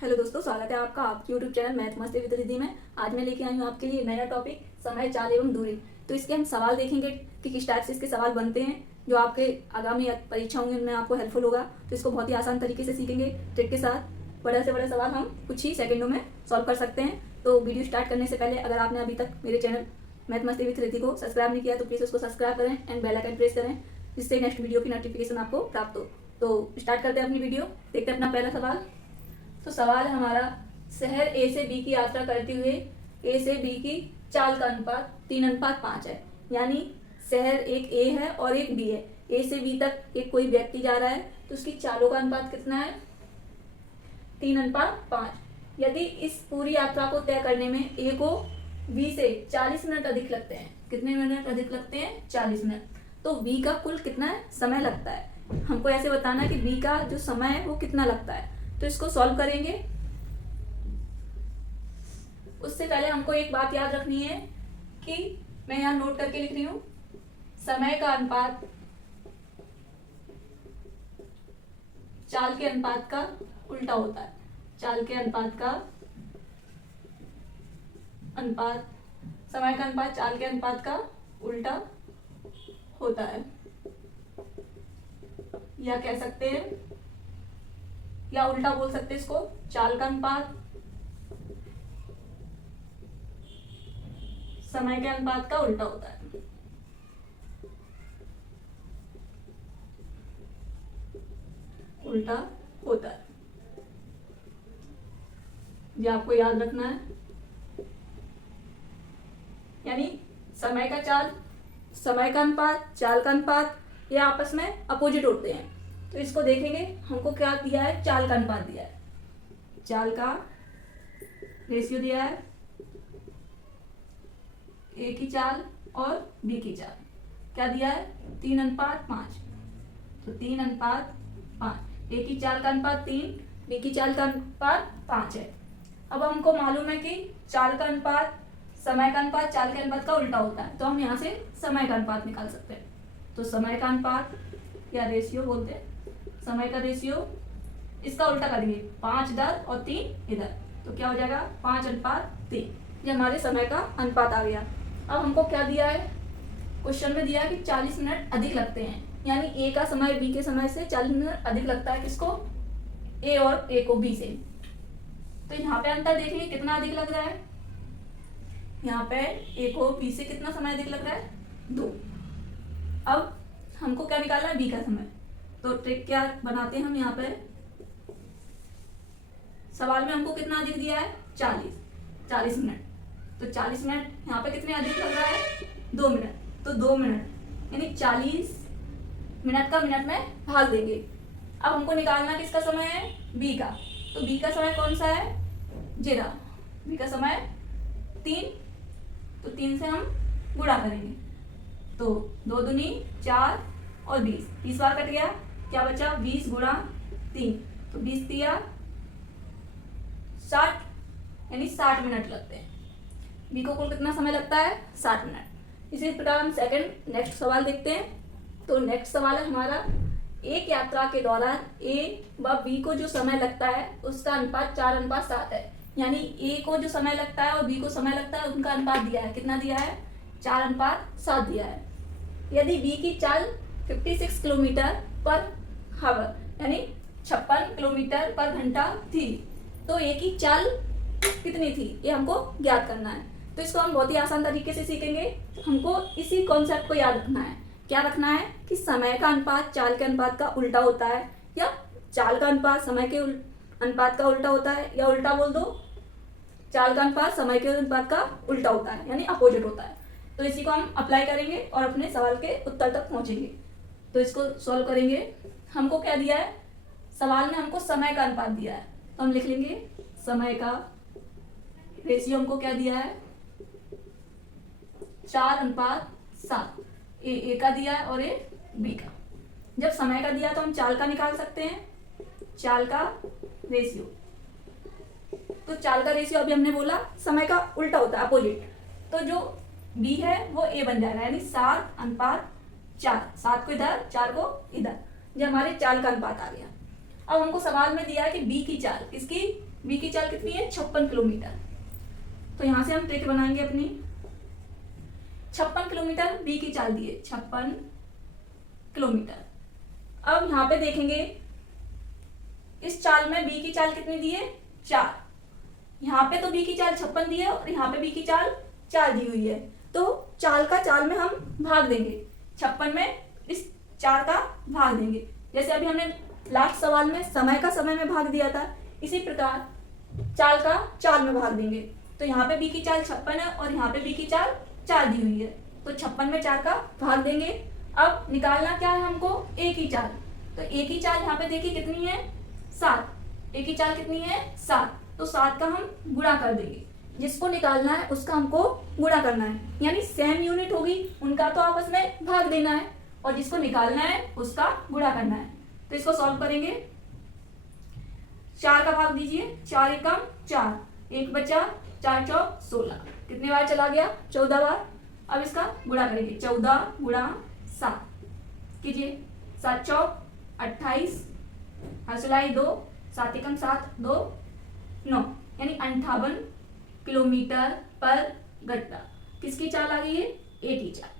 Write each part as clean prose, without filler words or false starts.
Hello दोस्तों, स्वागत है आपका आपके यूट्यूब चैनल मैथ मस्ती विद रिद्धि में। आज मैं लेके आई हूँ आपके लिए नया टॉपिक समय, चाल एवं दूरी। तो इसके हम सवाल देखेंगे कि किस टाइप से इसके सवाल बनते हैं, जो आपके आगामी परीक्षा होंगे उनमें आपको हेल्पफुल होगा। तो इसको बहुत ही आसान तरीके से सीखेंगे, ट्रिक के साथ। बड़े से बड़े सवाल हम कुछ ही सेकंडों में सॉल्व कर सकते हैं। तो वीडियो स्टार्ट करने से पहले अगर आपने अभी तक मेरे चैनल मैथ मस्ती विद रिद्धि को सब्सक्राइब नहीं किया तो प्लीज़ उसको सब्सक्राइब करें एंड बेल आइकन प्रेस करें, जिससे नेक्स्ट वीडियो की नोटिफिकेशन आपको प्राप्त हो। तो स्टार्ट करते हैं अपनी वीडियो। देखते हैं अपना पहला सवाल। तो सवाल है हमारा, शहर ए से बी की यात्रा करते हुए ए से बी की चाल का अनुपात 3:5 है। यानी शहर एक ए है और एक बी है। ए से बी तक एक कोई व्यक्ति जा रहा है तो उसकी चालों का अनुपात कितना है? 3:5। यदि इस पूरी यात्रा को तय करने में ए को बी से 40 मिनट अधिक लगते हैं। कितने मिनट अधिक लगते हैं? 40 मिनट। तो बी का कुल कितना समय लगता है? हमको ऐसे बताना है कि बी का जो समय है वो कितना लगता है। तो इसको सॉल्व करेंगे। उससे पहले हमको एक बात याद रखनी है कि मैं यहाँ नोट करके लिख रही हूँ, समय का अनुपात चाल के अनुपात का उल्टा होता है। चाल के अनुपात का अनुपात, समय का अनुपात चाल के अनुपात का उल्टा होता है, या कह सकते हैं, या उल्टा बोल सकते हैं इसको, चाल का अनुपात समय के अनुपात का उल्टा होता है। उल्टा होता है, ये आपको याद रखना है। यानी समय का अनुपात, चाल का अनुपात, ये आपस में अपोजिट होते हैं। तो इसको देखेंगे, हमको क्या दिया है? चाल का अनुपात दिया है, चाल का रेशियो दिया है, ए की चाल और बी की चाल क्या दिया है? 3:5। तो 3:5। ए की चाल का अनुपात 3, बी की चाल का अनुपात 5 है। अब हमको मालूम है कि चाल का अनुपात समय का अनुपात चाल के अनुपात का उल्टा होता है, तो हम यहाँ से समय का अनुपात निकाल सकते हैं। तो समय का अनुपात या रेशियो बोलते हैं, समय का रेशियो, इसका उल्टा करेंगे, 5 इधर और 3 इधर, तो क्या हो जाएगा? 5:3। ये हमारे समय का अनुपात आ गया। अब हमको क्या दिया है? क्वेश्चन में दिया है कि 40 मिनट अधिक लगते हैं। यानी ए का समय बी के समय से 40 मिनट अधिक लगता है। किसको? ए और ए को बी से। तो यहाँ पे अंतर देखेंगे कितना अधिक लग रहा है। यहाँ पे ए को बी से कितना समय अधिक लग रहा है? 2। अब हमको क्या निकालना है? बी का समय। तो ट्रिक क्या बनाते हैं हम यहाँ पे, सवाल में हमको कितना अधिक दिया है? 40 मिनट। तो 40 मिनट यहाँ पे कितने अधिक लग रहा है? 2 मिनट। तो 2 मिनट यानी 40 मिनट का मिनट में भाग देंगे। अब हमको निकालना किसका समय है? बी का। तो बी का समय कौन सा है? जीरा। बी का समय 3, तो 3 से हम गुणा करेंगे, तो 2 दूनी 4 और 20 बार कट गया, क्या बचा? 20 गुणा 3, तो 20 दिया 60, यानी 60 मिनट लगते हैं। बी को कुल कितना समय लगता है? 60 मिनट। इसी प्रकार हम सेकंड नेक्स्ट सवाल देखते हैं। तो नेक्स्ट सवाल है हमारा, एक यात्रा के दौरान ए व बी को जो समय लगता है उसका अनुपात 4:7 है। यानी ए को जो समय लगता है और बी को समय लगता है, उनका अनुपात दिया है। कितना दिया है? 4:7 दिया है। यदि बी की चाल 56 किलोमीटर पर हावर यानी 56 किलोमीटर पर घंटा थी, तो ए की चाल कितनी थी? ये हमको ज्ञात करना है। तो इसको हम बहुत ही आसान तरीके से सीखेंगे। हमको इसी कॉन्सेप्ट को याद रखना है। क्या रखना है? कि समय का अनुपात चाल के अनुपात का उल्टा होता है, या चाल का अनुपात समय के अनुपात का उल्टा होता है, या उल्टा बोल दो, चाल का अनुपात समय के अनुपात का उल्टा होता है, यानी अपोजिट होता है। तो इसी को हम अप्लाई करेंगे और अपने सवाल के उत्तर तक पहुंचेंगे। तो इसको सॉल्व करेंगे। हमको क्या दिया है? सवाल में हमको समय का अनुपात दिया है, तो हम लिख लेंगे समय का रेशियो हमको क्या दिया है? 4:7। ए का दिया है और ए बी का। जब समय का दिया तो हम चाल का निकाल सकते हैं, चाल का रेशियो। तो चाल का रेशियो अभी हमने बोला समय का उल्टा होता है, अपोजिट। तो जो बी है वो ए बन जाएगा, यानी 7:4। 7 को इधर, 4 को इधर, ये हमारे चाल का अनुपात आ गया। अब हमको सवाल में दिया है कि बी की चाल, किसकी? बी की चाल कितनी है 56 किलोमीटर। तो यहाँ से हम ट्रिक बनाएंगे अपनी। 56 किलोमीटर बी की चाल दी है, 56 किलोमीटर। अब यहाँ पे देखेंगे इस चाल में बी की चाल कितनी दी है 4। यहाँ पे तो बी की चाल 56 दी है और यहाँ पे बी की चाल 4 दी हुई है। तो चाल का चाल में हम भाग देंगे, 56 में इस 4 का भाग देंगे। जैसे अभी हमने लास्ट सवाल में समय का समय में भाग दिया था, इसी प्रकार चाल का चाल में भाग देंगे। तो यहाँ पे बी की चाल 56 है और यहाँ पे बी की चाल 4 दी हुई है, तो 56 में 4 का भाग देंगे। अब निकालना क्या है हमको, ए की चाल। तो ए की चाल यहाँ पे देखिए कितनी है 7। ए की चाल कितनी है 7, तो 7 का हम गुणा कर देंगे। जिसको निकालना है उसका हमको गुणा करना है, यानी सेम यूनिट होगी उनका तो आपस में भाग देना है और जिसको निकालना है उसका गुणा करना है। तो इसको सॉल्व करेंगे। 4 का भाग दीजिए, 4 एकम 4, 1 बचा, 4 चौक 16। कितनी बार चला गया 14 बार। अब इसका गुणा करेंगे, 14 गुणा 7 कीजिए, 7 चौक 28, हंसुलाई 2, 7 एकम 7, 2 9, यानी 58 किलोमीटर पर घंटा। किसकी चाल आ गई है, ए की चाल।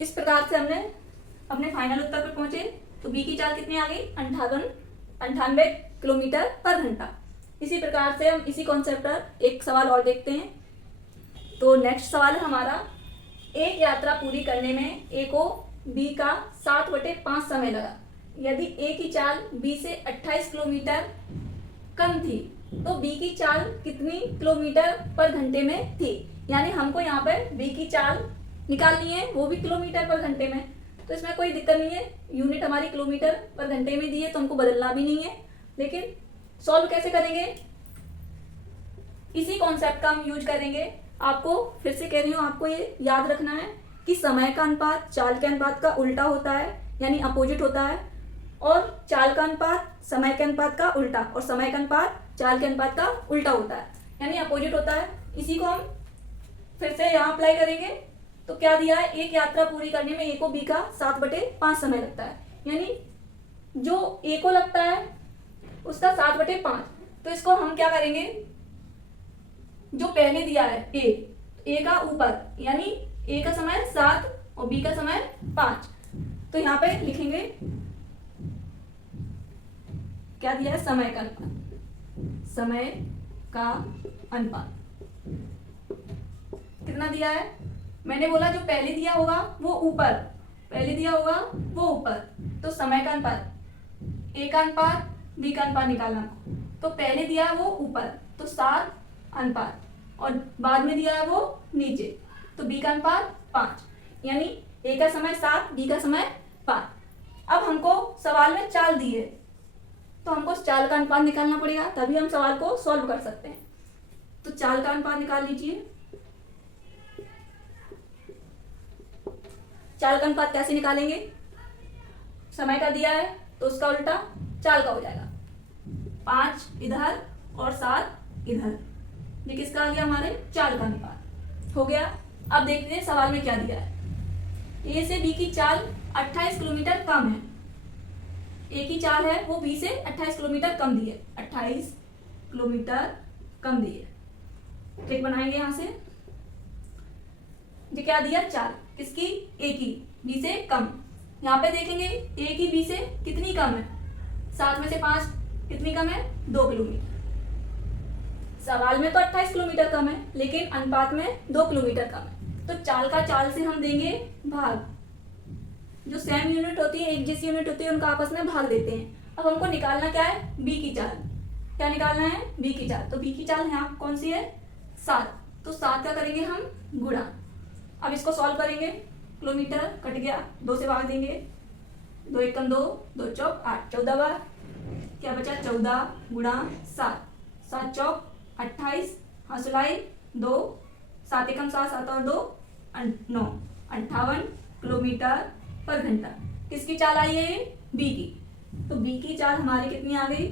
इस प्रकार से हमने अपने फाइनल उत्तर पर पहुंचे। तो बी की चाल कितनी आ गई 98 किलोमीटर पर घंटा। इसी प्रकार से हम इसी कॉन्सेप्ट पर एक सवाल और देखते हैं। तो नेक्स्ट सवाल है हमारा, एक यात्रा पूरी करने में ए को बी का 7/5 समय लगा। यदि ए की चाल बी से 28 किलोमीटर कम थी तो बी की चाल कितनी किलोमीटर पर घंटे में थी। यानी हमको यहाँ पर बी की चाल निकालनी है, वो भी किलोमीटर पर घंटे में। तो इसमें कोई दिक्कत नहीं है, यूनिट हमारी किलोमीटर पर घंटे में दी है तो हमको बदलना भी नहीं है। लेकिन सॉल्व कैसे करेंगे, इसी कॉन्सेप्ट का हम यूज करेंगे। आपको फिर से कह रही हूँ, आपको ये याद रखना है कि समय का अनुपात चाल के अनुपात का उल्टा होता है, यानी अपोजिट होता है, और चाल का अनुपात समय के अनुपात का उल्टा, और समय का अनुपात चाल के अनुपात का उल्टा होता है, यानी अपोजिट होता है। इसी को हम फिर से यहाँ अप्लाई करेंगे। तो क्या दिया है, एक यात्रा पूरी करने में ए को बी का 7/5 समय लगता है, यानी जो ए को लगता है उसका 7/5। तो इसको हम क्या करेंगे, जो पहले दिया है ए का ऊपर, यानी ए का समय 7 और बी का समय 5। तो यहाँ पे लिखेंगे क्या दिया है, समय का अनुपात। समय का अनुपात कितना दिया है, मैंने बोला जो पहले दिया होगा वो ऊपर, पहले दिया होगा वो ऊपर। तो समय का अनुपात, ए का अनुपात बी का अनुपात निकालना। तो पहले दिया है वो ऊपर, तो 7 अनुपात, और बाद में दिया है वो नीचे, तो बी का अनुपात 5, यानी ए का समय 7 बी का समय 5। अब हमको सवाल में चाल दी है तो हमको चाल का अनुपात निकालना पड़ेगा, तभी हम सवाल को सॉल्व कर सकते हैं। तो चाल का अनुपात निकाल लीजिए। चाल का अनुपात कैसे निकालेंगे, समय का दिया है तो उसका उल्टा चाल का हो जाएगा, 5 इधर और 7 इधर। ये किसका आ गया, हमारे चाल का अनुपात हो गया। अब देखते हैं सवाल में क्या दिया है। ए से बी की चाल 28 किलोमीटर कम है। ए की चाल है वो बी से 28 किलोमीटर कम दी है, 28 किलोमीटर कम दी है। ट्रिक बनाएंगे यहाँ से। ये क्या दिया, चाल किसकी, ए की बी से कम। यहाँ पे देखेंगे ए की बी से कितनी कम है, 7 में से 5 कितनी कम है, 2 किलोमीटर। सवाल में तो 28 किलोमीटर कम है, लेकिन अनुपात में 2 किलोमीटर कम है। तो चाल का चाल से हम देंगे भाग। जो सेम यूनिट होती है, एक जैसी यूनिट होती है, उनका आपस में भाग देते हैं। अब हमको निकालना क्या है, बी की चाल। क्या निकालना है, बी की चाल। तो बी की चाल यहाँ कौन सी है, 7। तो 7 का करेंगे हम गुणा। अब इसको सॉल्व करेंगे, किलोमीटर कट गया, 2 से भाग देंगे, 2 एकम 2, 2 चौक 8, 14 बार। क्या बचा, 14 गुणा 7, 7 चौक 28, हंसुलाई 2, 7 एकम 7, 7 और 2 9, 58 किलोमीटर पर घंटा। किसकी चाल आई है, बी की। तो बी की चाल हमारी कितनी आ गई,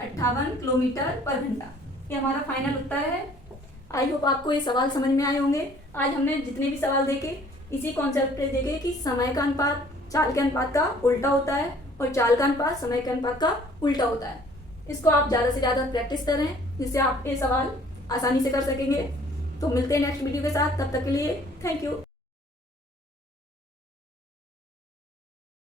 58 किलोमीटर पर घंटा। ये हमारा फाइनल उत्तर है। आई होप आपको ये सवाल समझ में आए होंगे। आज हमने जितने भी सवाल देखे इसी कॉन्सेप्ट पे देखे कि समय का अनुपात चाल के अनुपात का उल्टा होता है और चाल का अनुपात समय के अनुपात का उल्टा होता है। इसको आप ज़्यादा से ज़्यादा प्रैक्टिस करें जिससे आप ये सवाल आसानी से कर सकेंगे। तो मिलते हैं नेक्स्ट वीडियो के साथ, तब तक के लिए थैंक यू।